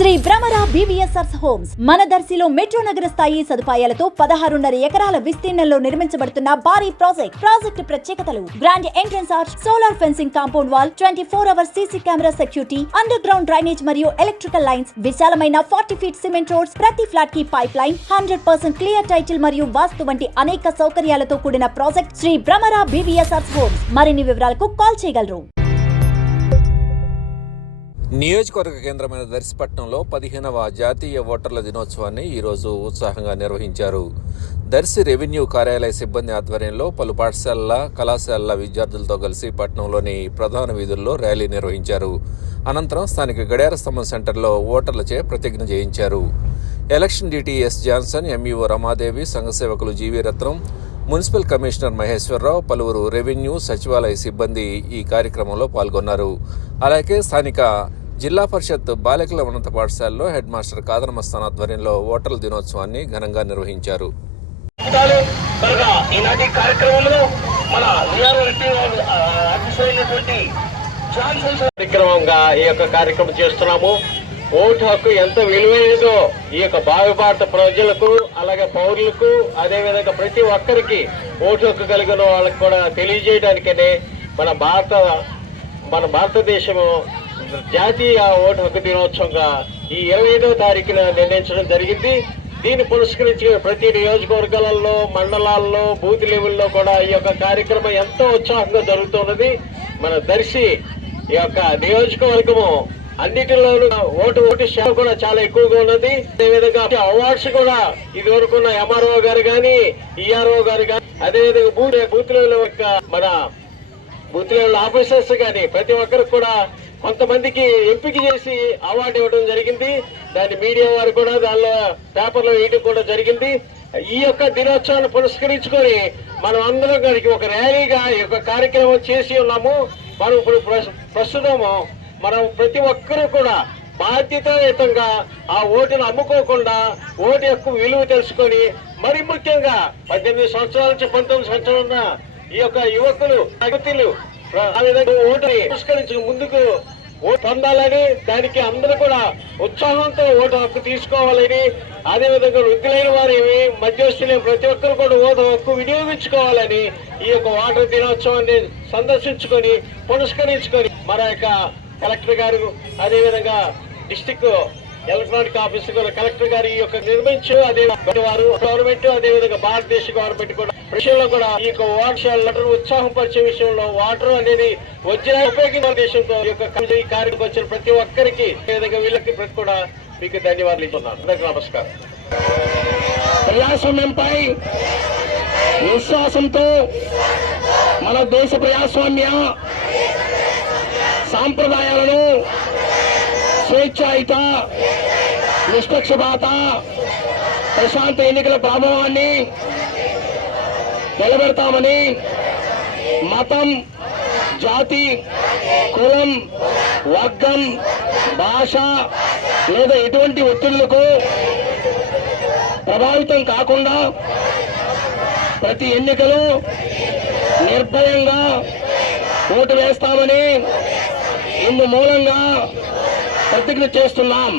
Shri Bhramara BVSR homes మన దర్శిలో metro నగర స్థాయి సదుపాయాలతో పదహారున్నర ఎకరాల విస్తీర్ణంలో నిర్మించబడుతున్న భారీ ప్రాజెక్ట్ ప్రాజెక్టు ప్రత్యేకతలు. Grand entrance arch solar fencing compound wall twenty four hour CC camera security under ground drainage మరియు ఎలక్ట్రికల్ లైన్స్ విశాలమైన ఫార్టీ ఫీట్ సిమెంట్ రోడ్స్ ప్రతి ఫ్లాట్కి pipe line hundred percent clear title మరియు వాస్తు వంటి అనేక సౌకర్యాలతో కూడిన project Shri Bhramara BVSR homes మరిన్ని వివరాలకు కాల్ చేయగలరు. నియోజకవర్గ కేంద్రమైన దర్శిపట్నంలో పదిహేనవ జాతీయ ఓటర్ల దినోత్సవాన్ని ఈరోజు ఉత్సాహంగా నిర్వహించారు. దర్శి రెవెన్యూ కార్యాలయ సిబ్బంది ఆధ్వర్యంలో పలు పాఠశాలల కళాశాలల విద్యార్థులతో కలిసి పట్టణంలోని ప్రధాన వీధుల్లో ర్యాలీ నిర్వహించారు. అనంతరం స్థానిక గడియార స్తంభం సెంటర్లో ఓటర్లచే ప్రతిజ్ఞ చేయించారు. Election duty S Johnson MEO Ramadevi సంఘ సేవకులు GV Ratnam municipal commissioner Maheswararao పలువురు రెవెన్యూ సచివాలయ సిబ్బంది ఈ కార్యక్రమంలో పాల్గొన్నారు. అలాగే స్థానిక జిల్లా పరిషత్ బాలికల ఉన్నత పాఠశాలలో హెడ్ మాస్టర్ కాదర మస్తాన్ ఆధ్వర్యంలో ఓటర్ల దినోత్సవాన్ని ఘనంగా నిర్వహించారు. ఈనాటి కార్యక్రమంలో మన కార్యక్రమంగా ఈ యొక్క కార్యక్రమం చేస్తున్నాము. ఓటు హక్కు ఎంత విలువైనదో ఈ యొక్క భావి భారత ప్రజలకు అలాగే పౌరులకు అదే విధంగా ప్రతి ఒక్కరికి ఓటు హక్కు కలిగిన వాళ్ళకి కూడా తెలియజేయడానికనే మన భారత మన భారతదేశము జాతీయ ఓటు హక్కు దినోత్సవంగా ఈ ఇరవై ఐదవ తారీఖున నిర్ణయించడం జరిగింది. దీన్ని పురస్కరించి ప్రతి నియోజకవర్గాలలో మండలాల్లో బూత్ లెవెల్లో కూడా ఈ యొక్క కార్యక్రమం ఎంతో ఉత్సాహంగా జరుగుతున్నది. మన దర్శి ఈ యొక్క నియోజకవర్గము అన్నిటిలోనూ ఓటు ఓటు శాతం కూడా చాలా ఎక్కువగా ఉన్నది. అదేవిధంగా అవార్డ్స్ కూడా ఇది వరకు ఉన్న ఎంఆర్ఓ గారు కానీ ఈఆర్ఓ గారు కానీ అదేవిధంగా బూత్ బూత్ లెవెల్ యొక్క మన బూత్ లెవెల్ ఆఫీసర్స్ కానీ ప్రతి ఒక్కరికి కూడా కొంతమందికి ఎంపిక చేసి అవార్డు ఇవ్వడం జరిగింది. దాన్ని మీడియా వారు కూడా దానిలో పేపర్లో వేయడం కూడా జరిగింది. ఈ యొక్క దినోత్సవాన్ని పురస్కరించుకొని మనం అందరం కలిగి ఒక ర్యాలీగా ఈ యొక్క కార్యక్రమం చేసి ఉన్నాము. మనం ఇప్పుడు ప్రస్తుతము మనం ప్రతి ఒక్కరూ కూడా బాధ్యతాయుతంగా ఆ ఓటును అమ్ముకోకుండా ఓటు యొక్క విలువ తెలుసుకొని మరి ముఖ్యంగా పద్దెనిమిది సంవత్సరాల నుంచి పంతొమ్మిది సంవత్సరాలు ఈ యొక్క యువకులు యువతులు ఆ విధంగా ఓటుని పురస్కరించి ముందుకు ఓటు పొందాలని దానికి అందరూ కూడా ఉత్సాహంతో ఓటు హక్కు తీసుకోవాలని అదే విధంగా వృద్ధులైన వారు ఏమి మధ్యస్థులే ప్రతి ఒక్కరు కూడా ఓటు హక్కు వినియోగించుకోవాలని ఈ యొక్క ఓటర్ దినోత్సవాన్ని సందర్శించుకొని పురస్కరించుకొని మన యొక్క కలెక్టర్ గారు అదేవిధంగా డిస్టిక్ ఎలక్ట్రానిక్ ఆఫీస్ కలెక్టర్ గారు ఈ యొక్క నిర్మించు అదే వారు గవర్నమెంట్ అదే విధంగా భారతదేశ గవర్నమెంట్ కూడా విషయంలో కూడా ఈ యొక్క వాటర్ లెటర్ ఉత్సాహపరిచే విషయంలో వాటర్ అనేది వచ్చిన ఉపయోగించిన దేశంతో ఈ యొక్క ఈ కార్యక్రమం వచ్చిన ప్రతి ఒక్కరికి విధంగా వీళ్ళకి ప్రతి కూడా మీకు ధన్యవాదాలు ఇస్తున్నాను. అందరికి నమస్కారం. ప్రజాస్వామ్యంపై విశ్వాసంతో మన దేశ ప్రజాస్వామ్య సాంప్రదాయాలను స్వేచ్ఛాయుత నిష్పక్షపాత ప్రశాంత ఎన్నికల ప్రభావాన్ని నిలబెడతామని మతం జాతి కులం వర్గం భాష లేదా ఎటువంటి ఒత్తిళ్ళకు ప్రభావితం కాకుండా ప్రతి ఎన్నికలో నిర్భయంగా ఓటు వేస్తామని ఇందు మూలంగా ప్రతిజ్ఞ చేస్తున్నాం.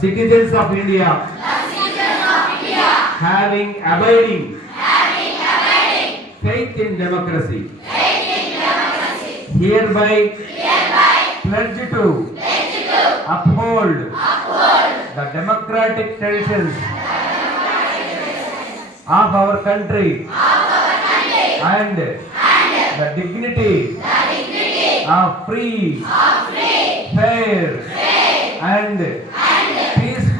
citizens of India, citizens of India having, abiding, having abiding faith in democracy, faith in democracy hereby, hereby pledge to, pledge to uphold, uphold the democratic traditions of our country, of our country and, and the dignity, the dignity of free, of free fair, fair and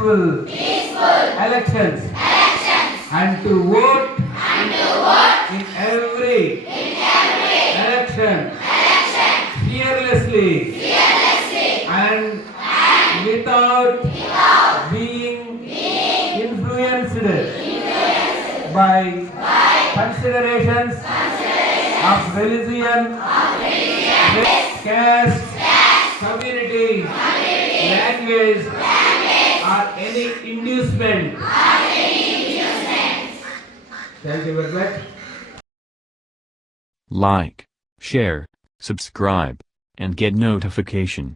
peaceful, peaceful. elections, elections, and to vote, and to vote in every, in every election, election, fearlessly, fearlessly, and, and without, without being, being influenced, influenced by, by considerations, of religion, of religion, race, caste, caste community, community, language. language or any inducement. Thank you very much. Like, share, subscribe, and get notification.